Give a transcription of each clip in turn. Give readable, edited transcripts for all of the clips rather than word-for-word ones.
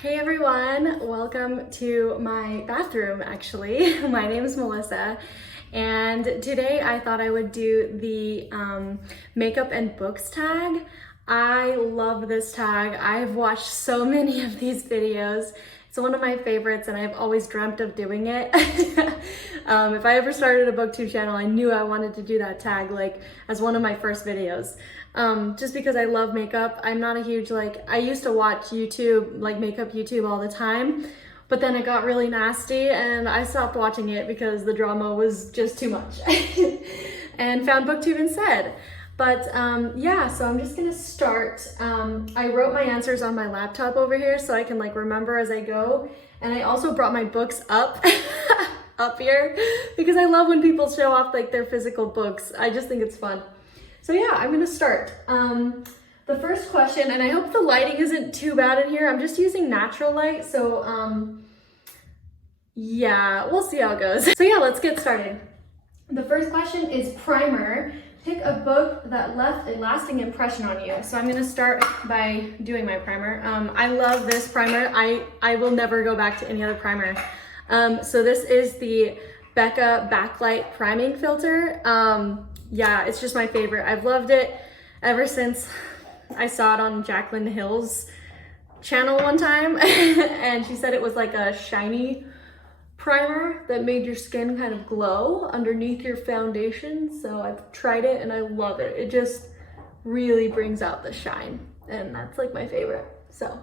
Hey everyone, welcome to my bathroom actually. My name is Melissa and today I thought I would do the makeup and books tag. I love this tag. I've watched so many of these videos. It's one of my favorites and I've always dreamt of doing it. If I ever started a booktube channel, I knew I wanted to do that tag like as one of my first videos. Just because I love makeup. I'm not a huge, I used to watch YouTube, makeup YouTube all the time, but then it got really nasty and I stopped watching it because the drama was just too much and found booktube instead. But yeah, so I'm just gonna start. I wrote my answers on my laptop over here so I can remember as I go. And I also brought my books up up here because I love when people show off their physical books. I just think it's fun. So yeah, I'm gonna start. The first question, and I hope the lighting isn't too bad in here. I'm just using natural light, so yeah, we'll see how it goes. So yeah, let's get started. The first question is primer. Pick a book that left a lasting impression on you. So I'm gonna start by doing my primer. I love this primer. I will never go back to any other primer. So this is the Becca Backlight Priming Filter. Yeah, it's just my favorite. I've loved it ever since I saw it on Jaclyn Hill's channel one time. And she said it was like a shiny primer that made your skin kind of glow underneath your foundation. So I've tried it and I love it. It just really brings out the shine. And that's my favorite. So,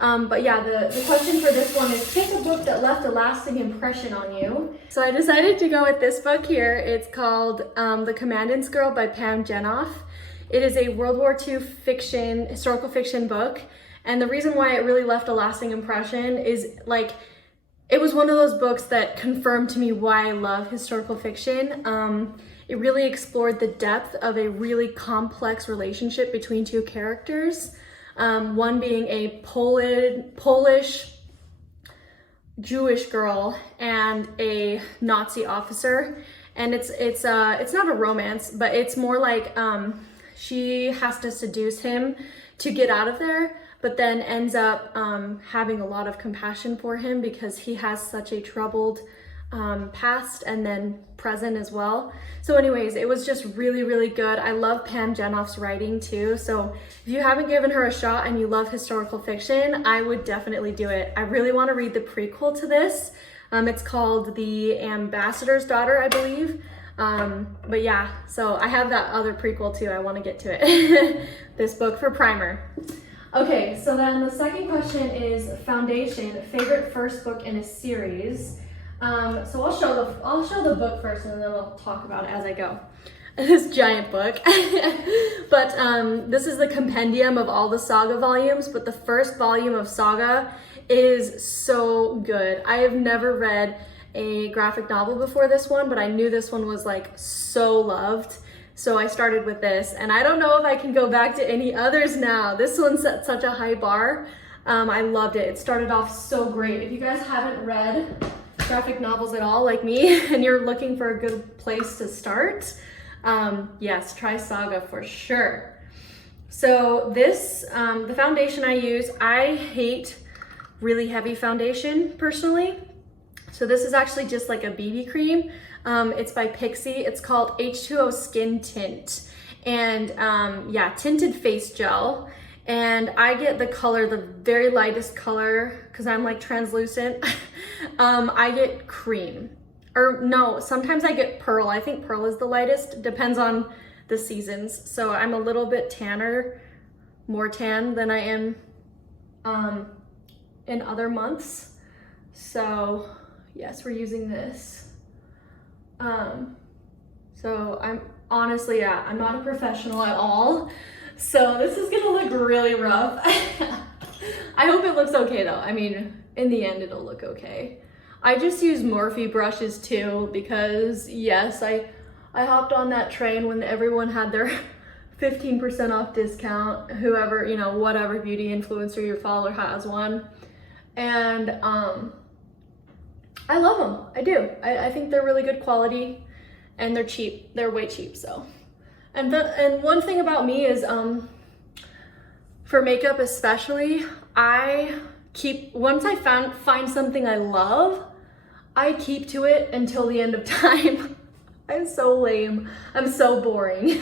but yeah, the question for this one is pick a book that left a lasting impression on you. So I decided to go with this book here. It's called The Commandant's Girl by Pam Jenoff. It is a World War II fiction, historical fiction book. And the reason why it really left a lasting impression is it was one of those books that confirmed to me why I love historical fiction. It really explored the depth of a really complex relationship between two characters. One being a Polish Jewish girl and a Nazi officer, and it's not a romance, but it's more she has to seduce him to get out of there, but then ends up having a lot of compassion for him because he has such a troubled past and then present as well. So anyways, it was just really, really good. I love Pam Jenoff's writing too. So if you haven't given her a shot and you love historical fiction, I would definitely do it. I really want to read the prequel to this. It's called The Ambassador's Daughter, I believe. But yeah, so I have that other prequel too. I want to get to it. This book for primer. Okay, so then the second question is foundation, favorite first book in a series. So I'll show the book first and then I'll talk about it as I go. This giant book. But this is the compendium of all the Saga volumes, but the first volume of Saga is so good. I have never read a graphic novel before this one, but I knew this one was so loved. So I started with this, and I don't know if I can go back to any others now. This one set such a high bar. I loved it. It started off so great. If you guys haven't read graphic novels at all like me and you're looking for a good place to start, yes, try Saga for sure. So this, the foundation I use, I hate really heavy foundation personally. So this is actually just a BB cream. It's by Pixi. It's called H2O Skin Tint. And yeah, tinted face gel. And I get the color, the very lightest color, because I'm translucent. I get cream. Or no, sometimes I get pearl. I think pearl is the lightest. Depends on the seasons. So I'm a little bit tanner, more tan than I am in other months. So yes, we're using this. So I'm honestly, yeah, I'm not a professional at all. So this is gonna look really rough. I hope it looks okay though. I mean, in the end, it'll look okay. I just use Morphe brushes too because yes, I hopped on that train when everyone had their 15% off discount, whoever, whatever beauty influencer you follow has one. And I love them. I do. I think they're really good quality and they're cheap. They're way cheap, so. And one thing about me is for makeup especially, I once I find something I love, I keep to it until the end of time. I'm so lame. I'm so boring.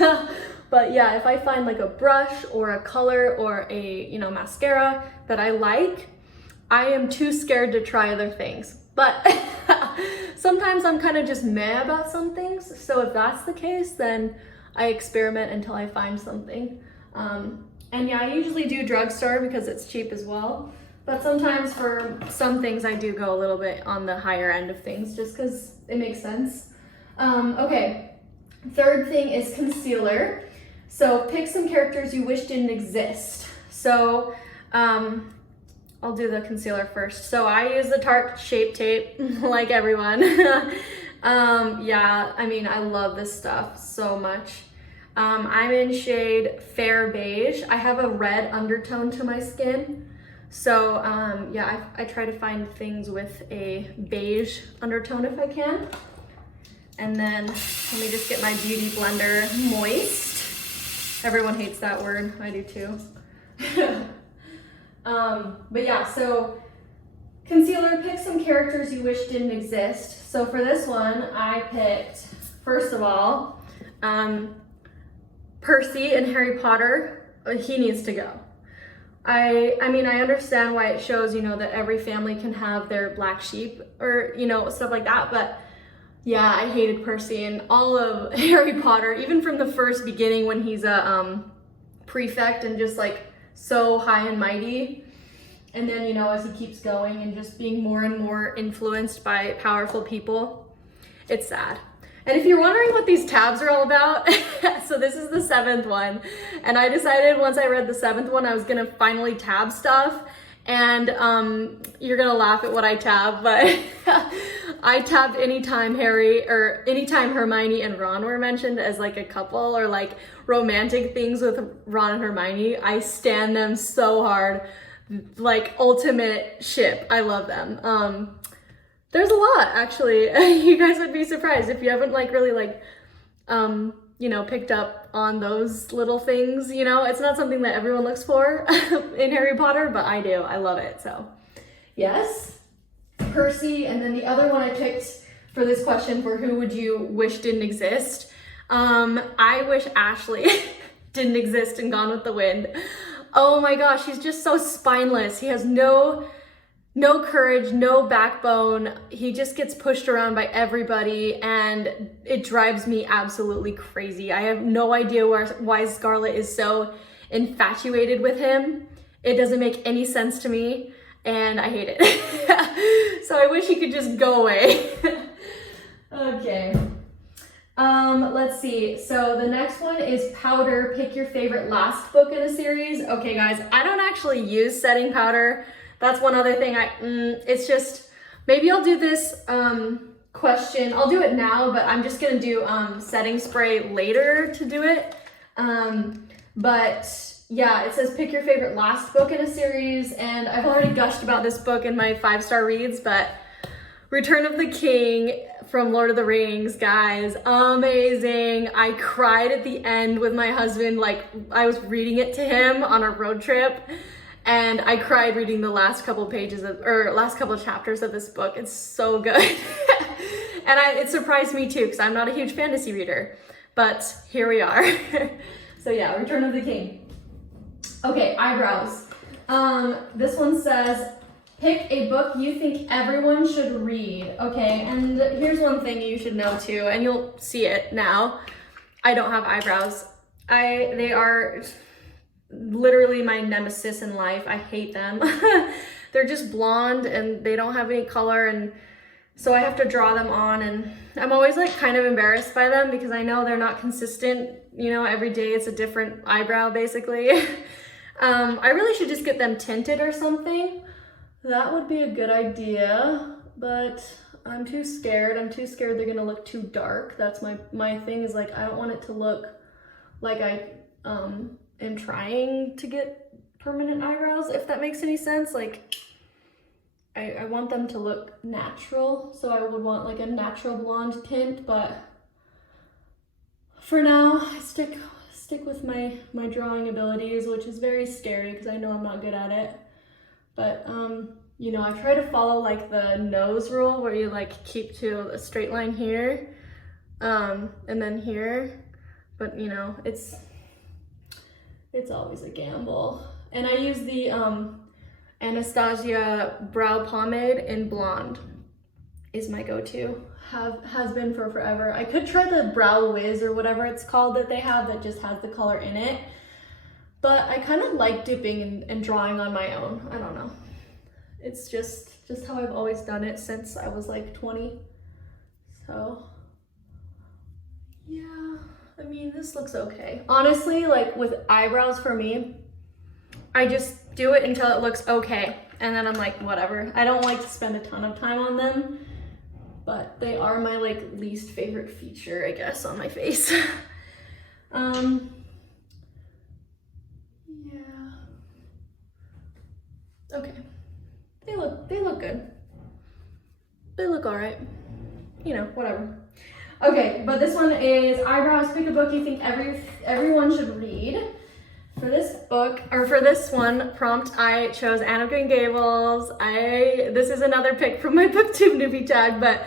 But yeah, if I find like a brush or a color or a, you know, mascara that I like, I am too scared to try other things. But sometimes I'm kind of just meh about some things. So if that's the case, then I experiment until I find something. And yeah, I usually do drugstore because it's cheap as well. But sometimes for some things I do go a little bit on the higher end of things just because it makes sense. Okay, third thing is concealer. So pick some characters you wish didn't exist. So I'll do the concealer first. So I use the Tarte Shape Tape like everyone. Yeah, I mean, I love this stuff so much. I'm in shade Fair Beige. I have a red undertone to my skin. So yeah, I try to find things with a beige undertone if I can. And then let me just get my beauty blender moist. Everyone hates that word, I do too. But yeah, so concealer, pick some characters you wish didn't exist. So for this one, I picked, first of all, Percy in Harry Potter. He needs to go. I mean, I understand why it shows, you know, that every family can have their black sheep or, you know, stuff like that. But yeah, I hated Percy in all of Harry Potter, even from the first beginning when he's a prefect and just like so high and mighty. And then, you know, as he keeps going and just being more and more influenced by powerful people, it's sad. And if you're wondering what these tabs are all about, so this is the 7th one. And I decided once I read the 7th one, I was gonna finally tab stuff. And you're gonna laugh at what I tab, but I tabbed anytime Hermione and Ron were mentioned as like a couple or like romantic things with Ron and Hermione. I stan them so hard, like ultimate ship. I love them. There's a lot actually. You guys would be surprised if you haven't like really like, you know, picked up on those little things, you know. It's not something that everyone looks for in Harry Potter, but I do. I love it. So yes, Percy. And then the other one I picked for this question for who would you wish didn't exist. I wish Ashley didn't exist in Gone with the Wind. Oh my gosh, he's just so spineless. He has no courage, no backbone. He just gets pushed around by everybody and it drives me absolutely crazy. I have no idea why Scarlett is so infatuated with him. It doesn't make any sense to me and I hate it. So I wish he could just go away. Okay. Let's see. So the next one is powder. Pick your favorite last book in a series. Okay guys, I don't actually use setting powder. That's one other thing. It's just, maybe I'll do this question. I'll do it now, but I'm just gonna do setting spray later to do it. But yeah, it says pick your favorite last book in a series, and I've already gushed about this book in my 5-star reads, but Return of the King from Lord of the Rings, guys, amazing. I cried at the end with my husband, like I was reading it to him on a road trip. And I cried reading the last couple chapters of this book. It's so good. And it surprised me too, because I'm not a huge fantasy reader, but here we are. So yeah, Return of the King. Okay, eyebrows. This one says, pick a book you think everyone should read. Okay, and here's one thing you should know too, and you'll see it now. I don't have eyebrows. They are literally my nemesis in life. I hate them. They're just blonde and they don't have any color, and so I have to draw them on, and I'm always like kind of embarrassed by them because I know they're not consistent, you know, every day it's a different eyebrow basically. I really should just get them tinted or something. That would be a good idea, but I'm too scared. I'm too scared they're gonna look too dark. That's my thing, is like I don't want it to look like I am trying to get permanent eyebrows, if that makes any sense. Like I want them to look natural, so I would want like a natural blonde tint, but for now I stick with my drawing abilities, which is very scary because I know I'm not good at it. But you know, I try to follow like the nose rule where you like keep to a straight line here, and then here. But you know, it's always a gamble. And I use the Anastasia brow pomade in blonde is my go-to. Has been for forever. I could try the Brow Wiz or whatever it's called that they have that just has the color in it, but I kind of like dipping and drawing on my own. I don't know. It's just how I've always done it since I was like 20. So yeah, I mean, this looks okay. Honestly, like with eyebrows for me, I just do it until it looks okay. And then I'm like, whatever. I don't like to spend a ton of time on them, but they are my like least favorite feature, I guess, on my face. Yeah. Okay. They look good. They look all right. You know, whatever. Okay, but this one is eyebrows. Pick a book you think everyone should read. For this book, or for this one prompt, I chose Anne of Green Gables. This is another pick from my booktube newbie tag, but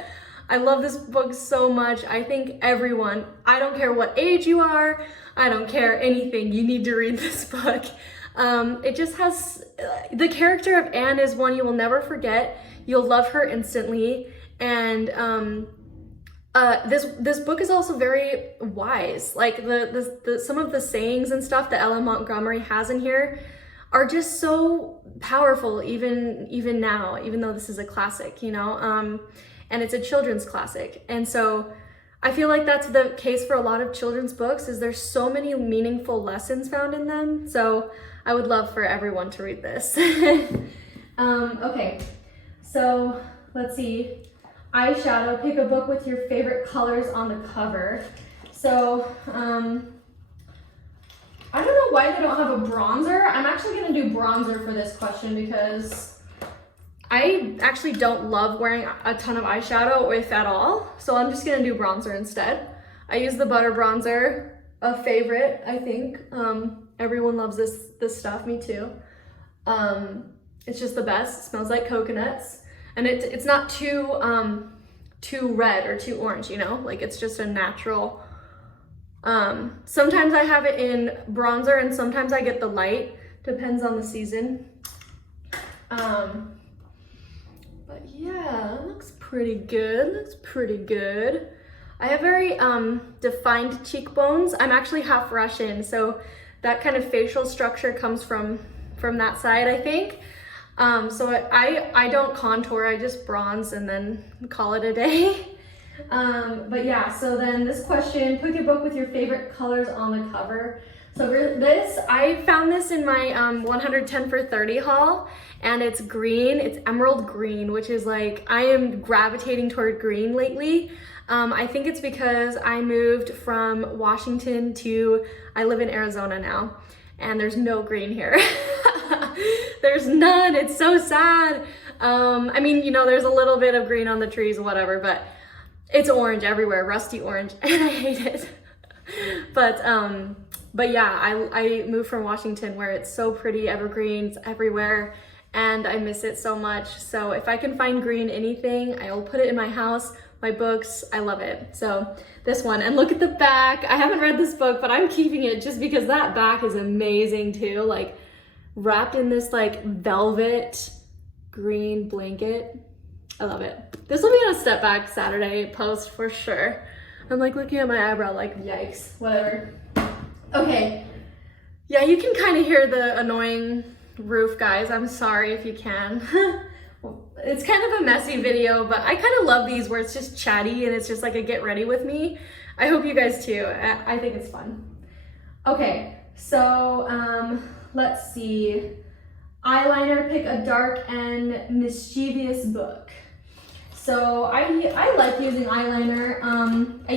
I love this book so much. I think everyone, I don't care what age you are, I don't care anything, you need to read this book. It just has, the character of Anne is one you will never forget. You'll love her instantly. And this book is also very wise. Like some of the sayings and stuff that Ellen Montgomery has in here are just so powerful even now, even though this is a classic, you know, and it's a children's classic. And so I feel like that's the case for a lot of children's books, is there's so many meaningful lessons found in them. So I would love for everyone to read this. Okay, so let's see. Eyeshadow, pick a book with your favorite colors on the cover. So, I don't know why they don't have a bronzer. I'm actually gonna do bronzer for this question because I actually don't love wearing a ton of eyeshadow, if at all. So I'm just gonna do bronzer instead. I use the Butter Bronzer, a favorite, I think. Everyone loves this stuff, me too. It's just the best. It smells like coconuts. And it's not too red or too orange, you know? Like, it's just a natural. Sometimes I have it in bronzer and sometimes I get the light. Depends on the season. But yeah, it looks pretty good. Looks pretty good. I have very defined cheekbones. I'm actually half Russian, so that kind of facial structure comes from that side, I think. So I don't contour, I just bronze and then call it a day. But yeah, so then this question, pick a book with your favorite colors on the cover. So this, I found this in my 110 for 30 haul, and it's green, it's emerald green, which is like, I am gravitating toward green lately. I think it's because I moved from Washington I live in Arizona now, and there's no green here. There's none, it's so sad. I mean, you know, there's a little bit of green on the trees or whatever, but it's orange everywhere, rusty orange, and I hate it. But yeah, I moved from Washington where it's so pretty, evergreens everywhere, and I miss it so much. So if I can find green anything, I will put it in my house, my books, I love it. So this one, and look at the back. I haven't read this book, but I'm keeping it just because that back is amazing too. Like, wrapped in this like velvet green blanket. I love it. This will be on a Step Back Saturday post for sure. I'm like looking at my eyebrow like, yikes, whatever. Okay, yeah, you can kind of hear the annoying roof, guys. I'm sorry if you can. It's kind of a messy video, but I kind of love these where it's just chatty and it's just like a get ready with me. I hope you guys too. I think it's fun. Okay, so let's see. Eyeliner, pick a dark and mischievous book. So I like using eyeliner. I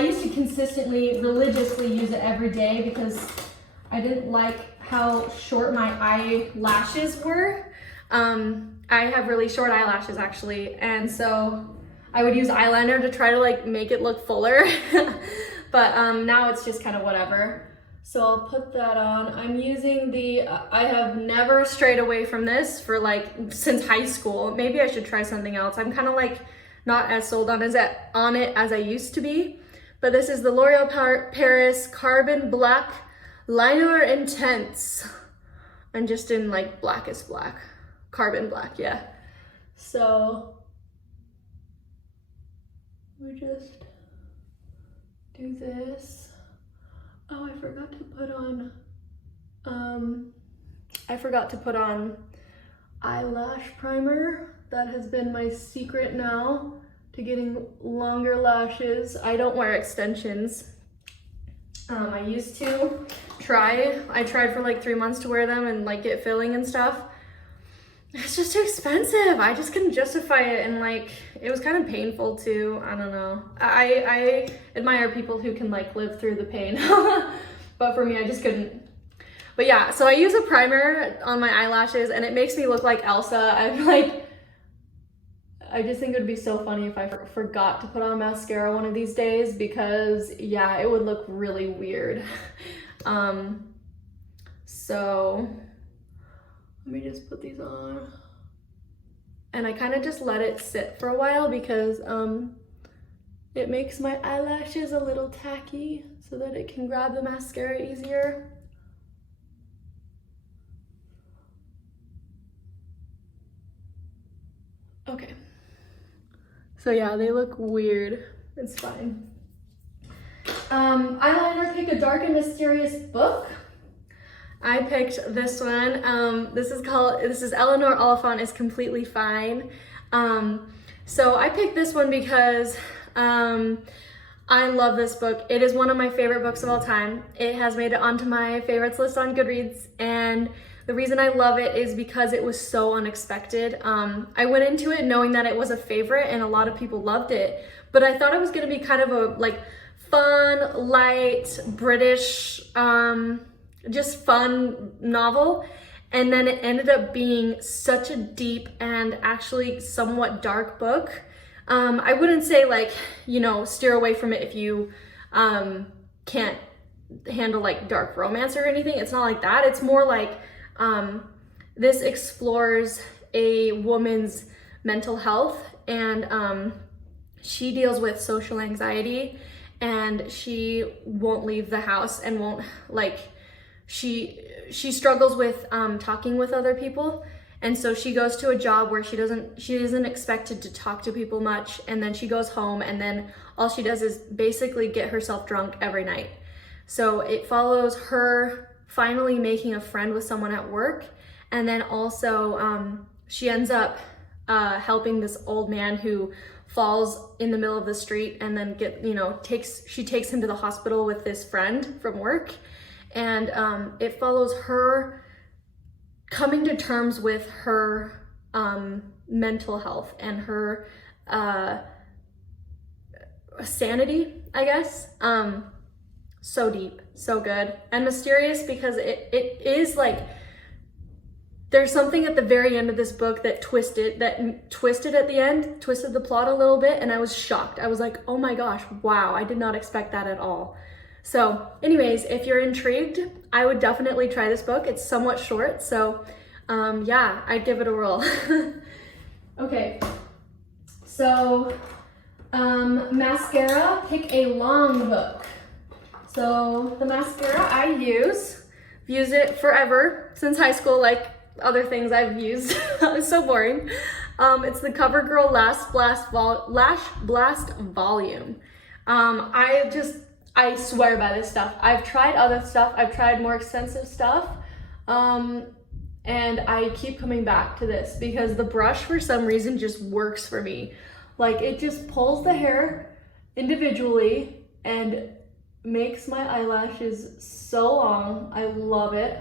used to consistently, religiously use it every day because I didn't like how short my eyelashes were. I have really short eyelashes actually, and so I would use eyeliner to try to like make it look fuller. But now it's just kind of whatever. So I'll put that on. I'm using the, I have never strayed away from this for like, since high school. Maybe I should try something else. I'm kind of like not as sold on it as I used to be. But this is the L'Oreal Paris Carbon Black Liner Intense. And just in like blackest black. Carbon black, yeah. So we just do this. Oh, I forgot to put on eyelash primer. That has been my secret now to getting longer lashes. I don't wear extensions. I used to I tried for like 3 months to wear them and like get filling and stuff. It's just too expensive. I just couldn't justify it, and like it was kind of painful too. I don't know. I admire people who can like live through the pain, but for me, I just couldn't. But yeah, so I use a primer on my eyelashes, and it makes me look like Elsa. I just think it would be so funny if I forgot to put on mascara one of these days, because yeah, it would look really weird. So let me just put these on. And I kind of just let it sit for a while because it makes my eyelashes a little tacky so that it can grab the mascara easier. Okay. So yeah, they look weird. It's fine. Eyeliner, pick a dark and mysterious book. I picked this one. This is Eleanor Oliphant is Completely Fine. So I picked this one because I love this book. It is one of my favorite books of all time. It has made it onto my favorites list on Goodreads, and the reason I love it is because it was so unexpected. I went into it knowing that it was a favorite and a lot of people loved it, but I thought it was gonna be kind of a like fun, light, British, just fun novel. And then it ended up being such a deep and actually somewhat dark book. I wouldn't say like, steer away from it if you can't handle like dark romance or anything. It's not like that. It's more like this explores a woman's mental health, and she deals with social anxiety, and she won't leave the house and won't she struggles with talking with other people. And so she goes to a job where she isn't expected to talk to people much, and then she goes home, and then all she does is basically get herself drunk every night. So it follows her finally making a friend with someone at work, and then also she ends up helping this old man who falls in the middle of the street, and then she takes him to the hospital with this friend from work. And it follows her coming to terms with her mental health and her sanity, I guess. So deep, so good, and mysterious, because it is like, there's something at the very end of this book that twisted at the end, twisted the plot a little bit, and I was shocked. I was like, oh my gosh, wow, I did not expect that at all. So anyways, if you're intrigued, I would definitely try this book. It's somewhat short, so yeah, I'd give it a whirl. Okay, so mascara, pick a long book. So the mascara I use it forever, since high school, like other things I've used. It's so boring. It's the CoverGirl Lash Blast Volume. I swear by this stuff. I've tried other stuff. I've tried more expensive stuff. And I keep coming back to this because the brush for some reason just works for me. Like, it just pulls the hair individually and makes my eyelashes so long. I love it.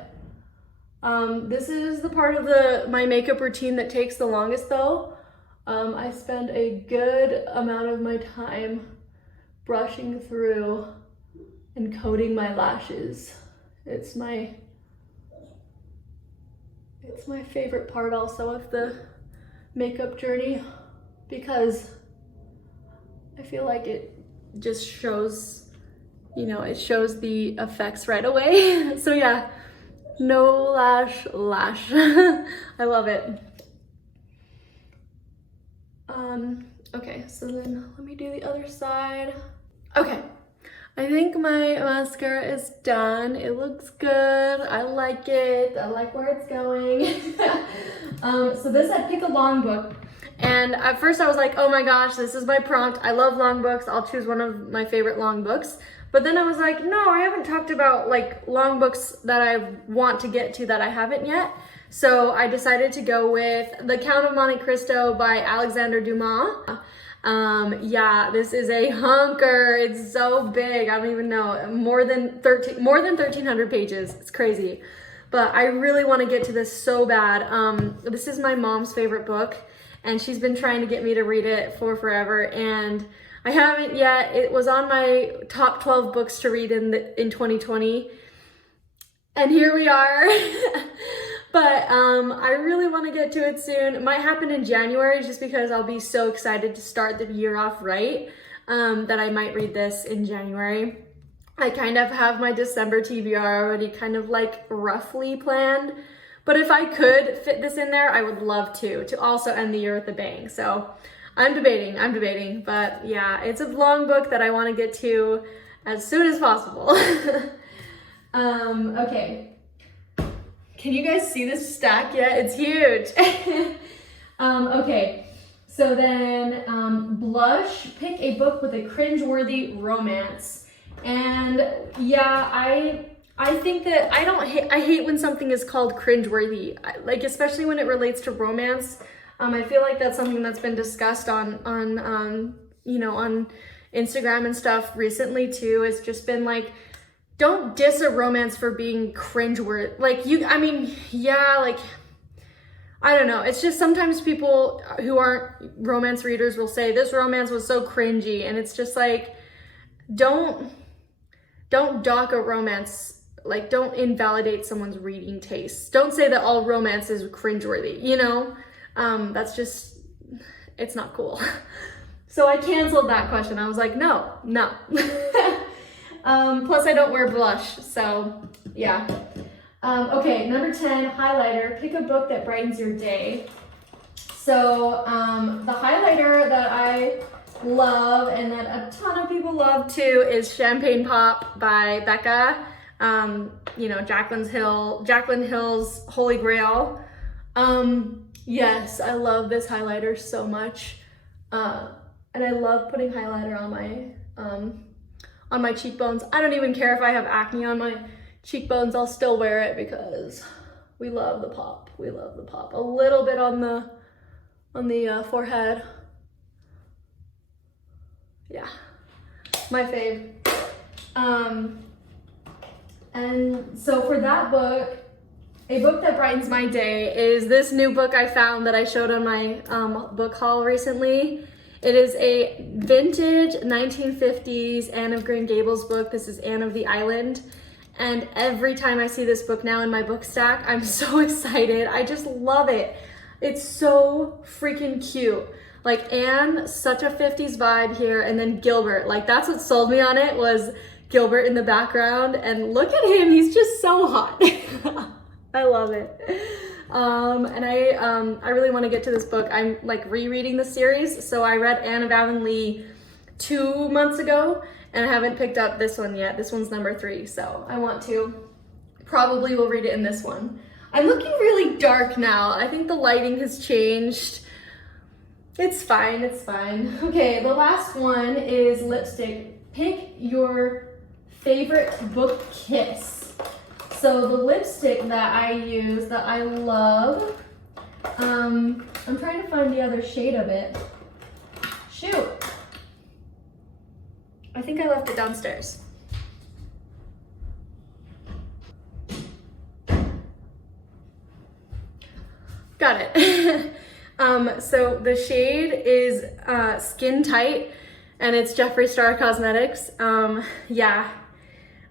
This is the part of my makeup routine that takes the longest though. I spend a good amount of my time brushing through and coating my lashes. It's my favorite part also of the makeup journey, because I feel like it just shows, you know, it shows the effects right away. So yeah, no lash. I love it. Okay, so then let me do the other side. Okay, I think my mascara is done. It looks good. I like it. I like where it's going. So this said pick a long book. And at first I was like, oh my gosh, this is my prompt. I love long books. I'll choose one of my favorite long books. But then I was like, no, I haven't talked about like long books that I want to get to that I haven't yet. So I decided to go with The Count of Monte Cristo by Alexander Dumas. Yeah, this is a hunker. It's so big. I don't even know. More than 1,300 pages. It's crazy. But I really want to get to this so bad. This is my mom's favorite book, and she's been trying to get me to read it for forever, and I haven't yet. It was on my top 12 books to read in 2020, and here we are. But I really want to get to it soon. It might happen in January just because I'll be so excited to start the year off right, that I might read this in January. I kind of have my December TBR already kind of like roughly planned, but if I could fit this in there, I would love to also end the year with a bang. So I'm debating, but yeah, it's a long book that I want to get to as soon as possible. Okay. Can you guys see this stack yet? It's huge. Okay, so then blush, pick a book with a cringeworthy romance. And yeah, I think that I hate when something is called cringeworthy, like especially when it relates to romance. I feel like that's something that's been discussed on you know, on Instagram and stuff recently too. It's just been like, don't diss a romance for being cringeworthy. Like I mean, yeah, like, I don't know. It's just sometimes people who aren't romance readers will say this romance was so cringy, and it's just like, don't dock a romance. Like, don't invalidate someone's reading tastes. Don't say that all romance is cringeworthy, you know? That's just, it's not cool. So I canceled that question. I was like, no. Plus I don't wear blush, so yeah. Okay, number 10, highlighter. Pick a book that brightens your day. So the highlighter that I love and that a ton of people love too is Champagne Pop by Becca. You know, Jaclyn Hill's Holy Grail. Yes, I love this highlighter so much. And I love putting highlighter on my cheekbones. I don't even care if I have acne on my cheekbones, I'll still wear it because we love the pop. We love the pop. A little bit on the forehead. Yeah, my fave. And so for that book, a book that brightens my day is this new book I found that I showed on my book haul recently. It is a vintage 1950s Anne of Green Gables book. This is Anne of the Island. And every time I see this book now in my book stack, I'm so excited. I just love it. It's so freaking cute. Like Anne, such a 50s vibe here. And then Gilbert, like that's what sold me on it, was Gilbert in the background. And look at him, he's just so hot. I love it. And I really want to get to this book. I'm like rereading the series. So I read Anne of Avonlea 2 months ago and I haven't picked up this one yet. This one's number 3. So I want to. Probably will read it in this one. I'm looking really dark now. I think the lighting has changed. It's fine, it's fine. Okay, the last one is lipstick. Pick your favorite book kiss. So the lipstick that I use, that I love, I'm trying to find the other shade of it. Shoot. I think I left it downstairs. Got it. So the shade is Skin Tight, and it's Jeffree Star Cosmetics. Yeah,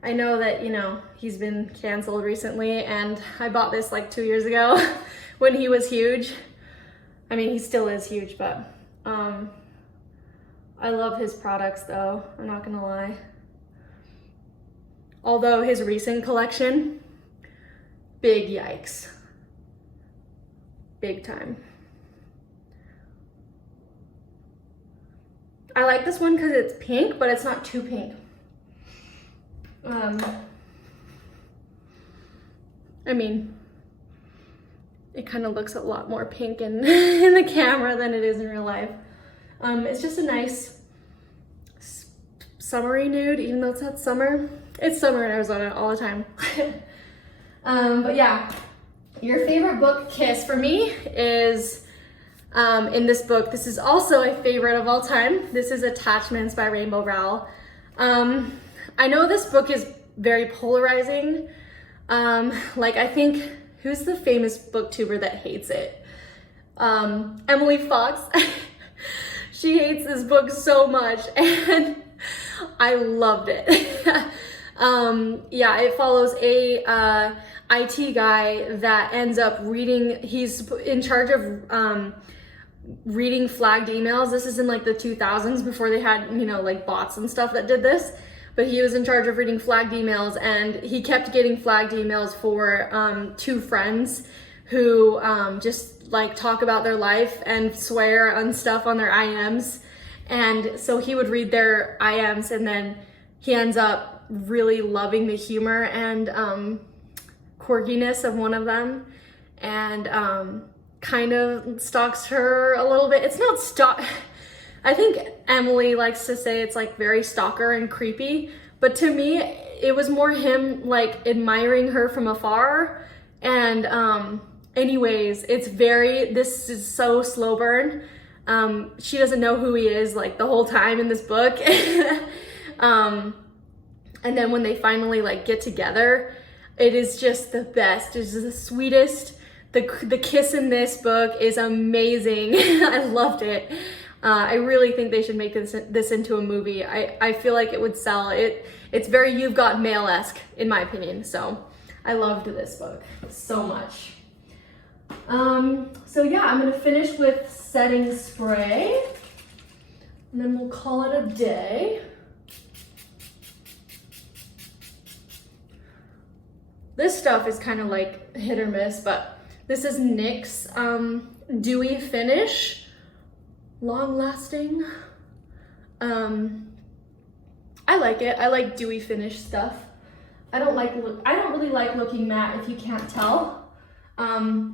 I know that, you know, he's been canceled recently, and I bought this like 2 years ago when he was huge. I mean, he still is huge, but I love his products though, I'm not gonna lie. Although his recent collection, big yikes. Big time. I like this one because it's pink, but it's not too pink. I mean, it kind of looks a lot more pink in, in the camera than it is in real life. It's just a nice summery nude, even though it's not summer. It's summer in Arizona all the time. But yeah, your favorite book, Kiss, for me is in this book. This is also a favorite of all time. This is Attachments by Rainbow Rowell. I know this book is very polarizing. Like, I think, who's the famous booktuber that hates it? Emily Fox. She hates this book so much, and I loved it. Yeah, it follows a IT guy that ends up reading, he's in charge of reading flagged emails. This is in like the 2000s, before they had, you know, like bots and stuff that did this. But he was in charge of reading flagged emails, and he kept getting flagged emails for two friends who just like talk about their life and swear on stuff on their IMs. And so he would read their IMs, and then he ends up really loving the humor and quirkiness of one of them, and kind of stalks her a little bit. It's not stalk. I think Emily likes to say it's like very stalker and creepy, but to me, it was more him like admiring her from afar. And anyways, this is so slow burn. She doesn't know who he is like the whole time in this book. And then when they finally like get together, it is just the best. It's the sweetest. The kiss in this book is amazing. I loved it. I really think they should make this into a movie. I feel like it would sell. It's very You've Got Mail-esque in my opinion. So I loved this book so much. So yeah, I'm gonna finish with setting spray, and then we'll call it a day. This stuff is kind of like hit or miss, but this is NYX Dewy Finish. Long lasting. I like it. I like dewy finish stuff. I don't really like looking matte, if you can't tell.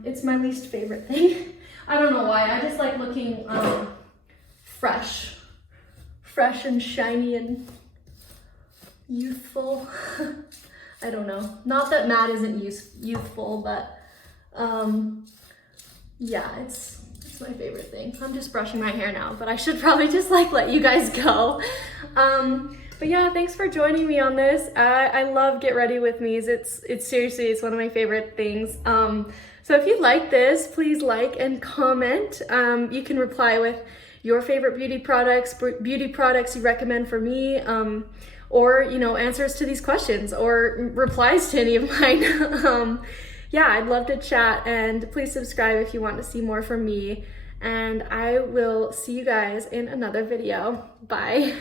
It's my least favorite thing. I don't know why. I just like looking fresh and shiny and youthful. I don't know. Not that matte isn't youthful, but yeah, it's my favorite thing. I'm just brushing my hair now, but I should probably just like let you guys go. But yeah, thanks for joining me on this. I love Get Ready With Me's. It's seriously, it's one of my favorite things. So if you like this, please like and comment. You can reply with your favorite beauty products you recommend for me, or, you know, answers to these questions or replies to any of mine. Yeah, I'd love to chat, and please subscribe if you want to see more from me, and I will see you guys in another video. Bye.